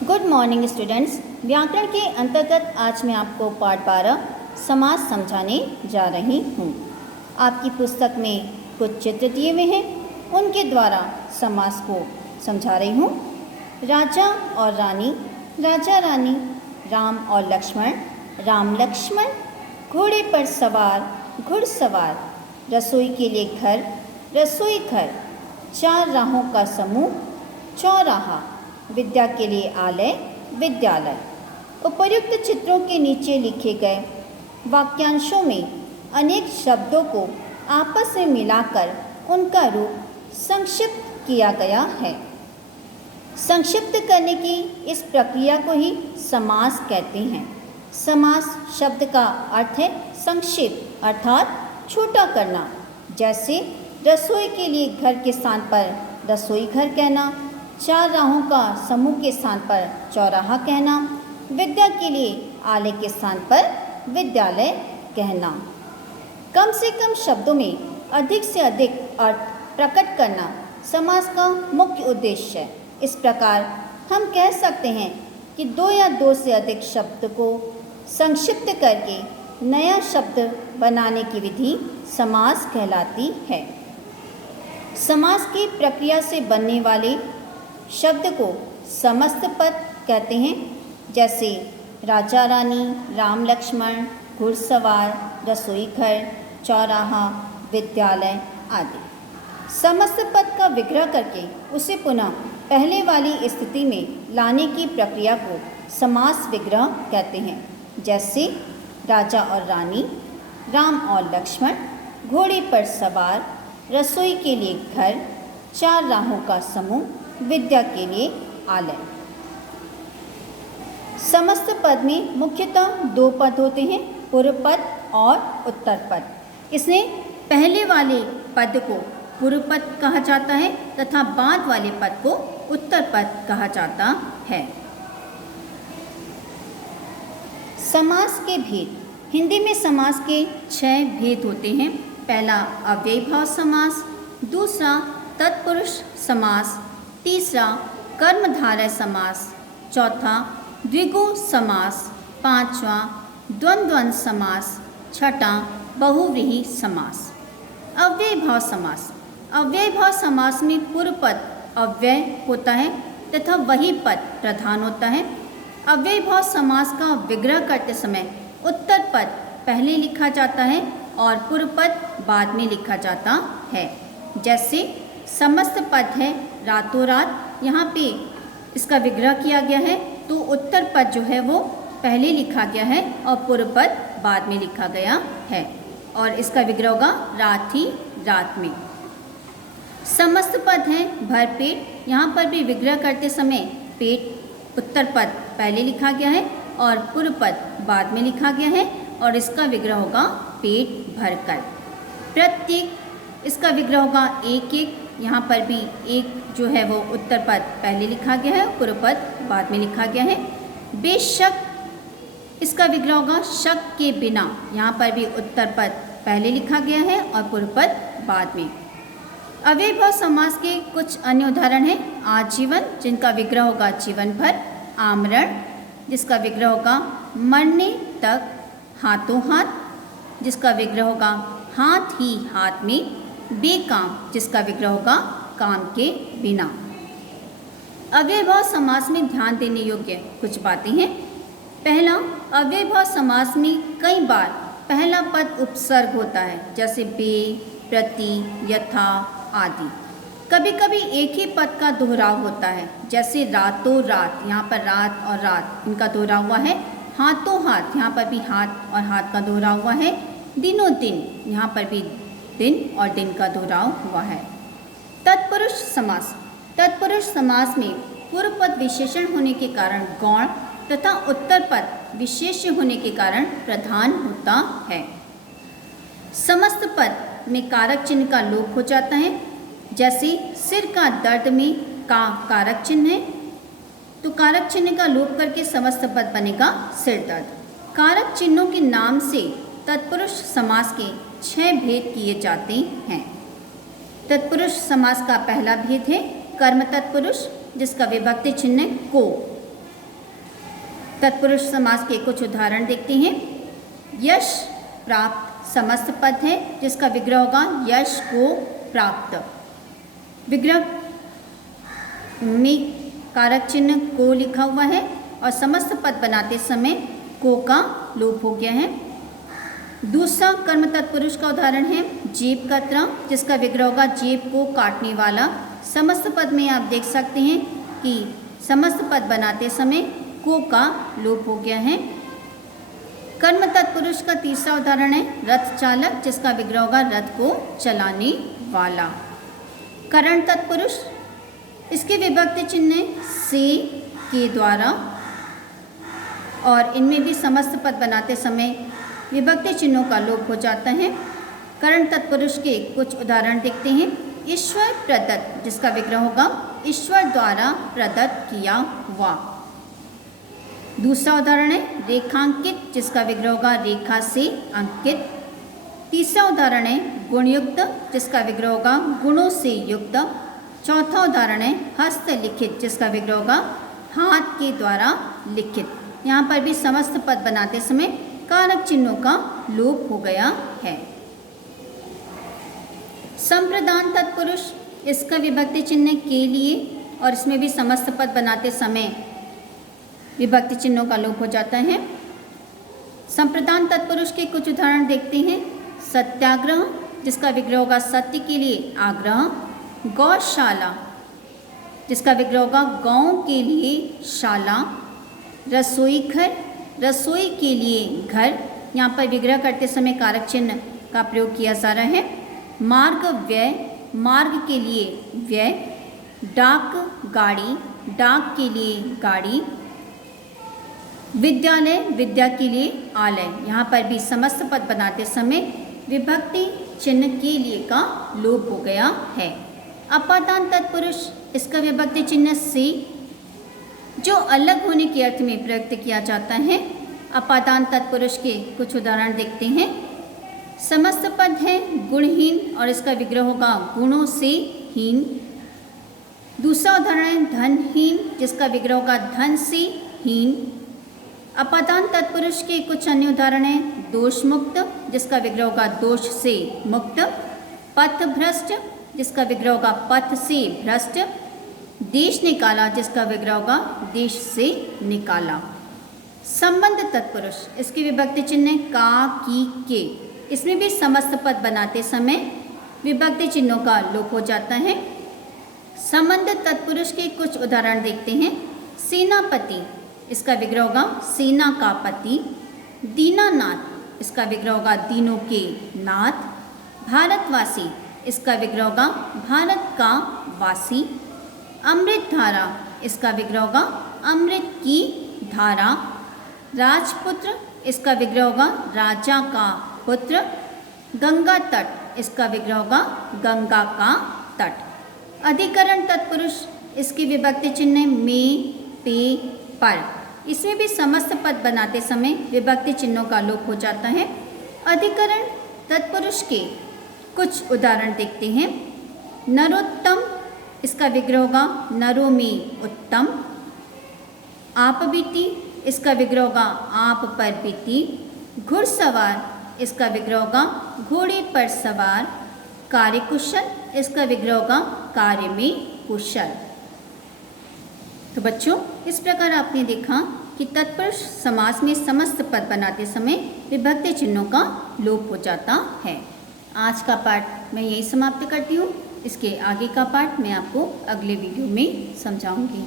Good morning students. व्याकरण के अंतर्गत आज मैं आपको पाठ 12 समास समझाने जा रही हूँ। आपकी पुस्तक में कुछ चित्र दिए हुए हैं, उनके द्वारा समास को समझा रही हूँ। राजा और रानी, राजा रानी, राम और लक्ष्मण, राम लक्ष्मण, घोड़े पर सवार, घुड़सवार, रसोई के लिए घर, रसोई घर, चार राहों का समूह, चौराहा, विद्या के लिए आलय, विद्यालय। उपर्युक्त चित्रों के नीचे लिखे गए वाक्यांशों में अनेक शब्दों को आपस में मिलाकर उनका रूप संक्षिप्त किया गया है। संक्षिप्त करने की इस प्रक्रिया को ही समास कहते हैं। समास शब्द का अर्थ है संक्षिप्त अर्थात छोटा करना। जैसे रसोई के लिए घर के स्थान पर रसोई घर कहना, चार राहों का समूह के स्थान पर चौराहा कहना, विद्या के लिए आलय के स्थान पर विद्यालय कहना। कम से कम शब्दों में अधिक से अधिक अर्थ प्रकट करना समास का मुख्य उद्देश्य है। इस प्रकार हम कह सकते हैं कि दो या दो से अधिक शब्द को संक्षिप्त करके नया शब्द बनाने की विधि समास कहलाती है। समास की प्रक्रिया से बनने वाले शब्द को समस्त पद कहते हैं। जैसे राजा रानी, राम लक्ष्मण, घुड़सवार, रसोई घर, चौराहा, विद्यालय आदि। समस्त पद का विग्रह करके उसे पुनः पहले वाली स्थिति में लाने की प्रक्रिया को समास विग्रह कहते हैं। जैसे राजा और रानी, राम और लक्ष्मण, घोड़े पर सवार, रसोई के लिए घर, चार राहों का समूह, विद्या के लिए आलय। समस्त पद में मुख्यतः दो पद होते हैं, पूर्व पद और उत्तर पद। इसमें पहले वाले पद को पूर्व पद कहा जाता है तथा बाद वाले पद को उत्तर पद कहा जाता है। समास के भेद। हिंदी में समास के 6 भेद होते हैं। पहला अव्ययीभाव समास, दूसरा तत्पुरुष समास, तीसरा कर्मधारय समास, चौथा द्विगु समास, पांचवा द्वंद्व समास, छठा बहुव्रीहि समास। अव्ययीभाव समास। अव्ययीभाव समास में पूर्व पद अव्यय होता है तथा वही पद प्रधान होता है। अव्ययीभाव समास का विग्रह करते समय उत्तर पद पहले लिखा जाता है और पूर्व पद बाद में लिखा जाता है। जैसे समस्त पद है रातों रात, यहाँ पे इसका विग्रह किया गया है तो उत्तर पद जो है वो पहले लिखा गया है और पूर्व पद बाद में लिखा गया है और इसका विग्रह होगा रात ही रात में। समस्त पद है भरपेट, यहाँ पर भी विग्रह करते समय पेट उत्तर पद पहले लिखा गया है और पूर्व पद बाद में लिखा गया है और इसका विग्रह होगा पेट भरकर। प्रत्येक, इसका विग्रह होगा एक एक, यहाँ पर भी एक जो है वो उत्तर पद पहले लिखा गया है, पूर्व पद बाद में लिखा गया है। बेशक, इसका विग्रह होगा शक के बिना, यहाँ पर भी उत्तर पद पहले लिखा गया है और पूर्व पद बाद में। अव्ययीभाव समास के कुछ अन्य उदाहरण हैं। आजीवन, जिनका विग्रह होगा जीवन भर। आमरण, जिसका विग्रह होगा मरने तक। हाथों हाथ, जिसका विग्रह होगा हाथ ही हाथ में। बेकाम, जिसका विग्रह होगा काम के बिना। अव्ययीभाव समास में ध्यान देने योग्य कुछ बातें हैं। पहला, अव्ययीभाव समास में कई बार पहला पद उपसर्ग होता है, जैसे बे, प्रति, यथा आदि। कभी कभी एक ही पद का दोहराव होता है, जैसे रातों रात, यहाँ पर रात और रात इनका दोहराव हुआ है। हाथों हाथ, यहाँ पर भी हाथ और हाथ का दोहराव हुआ है। दिनों दिन, यहाँ पर भी दिन और दिन का दोहराव हुआ है। तत्पुरुष समास। तत्पुरुष समास में पूर्व पद विशेषण होने के कारण गौण तथा उत्तर पद विशेष्य होने के कारण प्रधान होता है। समस्त पद में कारक चिन्ह का लोप हो जाता है। जैसे सिर का दर्द में का कारक चिन्ह है तो कारक चिन्ह का लोप करके समस्त पद बनेगा सिर दर्द। कारक चिन्हों के नाम से तत्पुरुष समास के 6 भेद किए जाते हैं। तत्पुरुष समास का पहला भेद है कर्म तत्पुरुष, जिसका विभक्ति चिन्ह को। तत्पुरुष समास के कुछ उदाहरण देखते हैं। यश प्राप्त समस्त पद है जिसका विग्रह होगा यश को प्राप्त। विग्रह में कारक चिन्ह को लिखा हुआ है और समस्त पद बनाते समय को का लोप हो गया है। दूसरा कर्म तत्पुरुष का उदाहरण है जीभ कतरा, जिसका विग्रह होगा जीभ को काटने वाला। समस्त पद में आप देख सकते हैं कि समस्त पद बनाते समय को का लोप हो गया है। कर्म तत्पुरुष का तीसरा उदाहरण है रथ चालक, जिसका विग्रह होगा रथ को चलाने वाला। करण तत्पुरुष, इसके विभक्ति चिन्ह से के द्वारा और इनमें भी समस्त पद बनाते समय विभक्ति चिन्हों का लोप हो जाता है। करण तत्पुरुष के कुछ उदाहरण देखते हैं। ईश्वर प्रदत्त, जिसका विग्रह होगा ईश्वर द्वारा प्रदत्त किया हुआ। दूसरा उदाहरण है रेखांकित, जिसका विग्रह होगा रेखा से अंकित। तीसरा उदाहरण है गुणयुक्त, जिसका विग्रह होगा गुणों से युक्त। चौथा उदाहरण है हस्तलिखित, जिसका विग्रह होगा हाथ के द्वारा लिखित। यहाँ पर भी समस्त पद बनाते समय कारक चिन्हों का लोप हो गया है। संप्रदान तत्पुरुष, इसका विभक्ति चिन्ह के लिए और इसमें भी समस्त पद बनाते समय विभक्ति चिन्हों का लोप हो जाता है। संप्रदान तत्पुरुष के कुछ उदाहरण देखते हैं। सत्याग्रह, जिसका विग्रह होगा सत्य के लिए आग्रह। गौशाला, जिसका विग्रह होगा गौ के लिए शाला। रसोई घर, रसोई के लिए घर। यहाँ पर विग्रह करते समय कारक चिन्ह का प्रयोग किया जा रहा है। मार्ग व्यय, मार्ग के लिए व्यय। डाक गाड़ी, डाक के लिए गाड़ी। विद्यालय, विद्या के लिए आलय। यहाँ पर भी समस्त पद बनाते समय विभक्ति चिन्ह के लिए का लोप हो गया है। अपादान तत्पुरुष, इसका विभक्ति चिन्ह से जो अलग होने के अर्थ में प्रयुक्त किया जाता है। अपादान तत्पुरुष के कुछ उदाहरण देखते हैं। समस्त पद है गुणहीन और इसका विग्रह होगा गुणों से हीन। दूसरा उदाहरण है धनहीन, जिसका विग्रह होगा धन से हीन। अपादान तत्पुरुष के कुछ अन्य उदाहरण हैं। दोष मुक्त, जिसका विग्रह होगा दोष से मुक्त। पथ भ्रष्ट, जिसका विग्रह होगा पथ से भ्रष्ट। देश निकाला, जिसका विग्रह होगा देश से निकाला। संबंध तत्पुरुष, इसकी विभक्ति चिन्ह का की के। इसमें भी समस्त पद बनाते समय विभक्ति चिन्हों का लोप हो जाता है। संबंध तत्पुरुष के कुछ उदाहरण देखते हैं। सेनापति, इसका विग्रह होगा सेना का पति। दीनानाथ, इसका विग्रह होगा दीनों के नाथ। भारतवासी, इसका विग्रह होगा भारत का वासी। अमृत धारा, इसका विग्रह होगा अमृत की धारा। राजपुत्र, इसका विग्रह होगा राजा का पुत्र। गंगा तट, इसका विग्रह होगा गंगा का तट। अधिकरण तत्पुरुष, इसकी विभक्ति चिन्ह में पे पर। इसमें भी समस्त पद बनाते समय विभक्ति चिन्हों का लोप हो जाता है। अधिकरण तत्पुरुष के कुछ उदाहरण देखते हैं। नरोत्तम, इसका विग्रह होगा नरों में उत्तम। आप बीती, इसका विग्रह होगा आप पर बीती। घुड़सवार, इसका विग्रह होगा घोड़े पर सवार। कार्यकुशल, इसका विग्रह होगा कार्य में कुशल। तो बच्चों, इस प्रकार आपने देखा कि तत्पुरुष समास में समस्त पद बनाते समय विभक्ति चिन्हों का लोप हो जाता है। आज का पाठ मैं यही समाप्त करती हूँ। इसके आगे का पाठ मैं आपको अगले वीडियो में समझाऊंगी।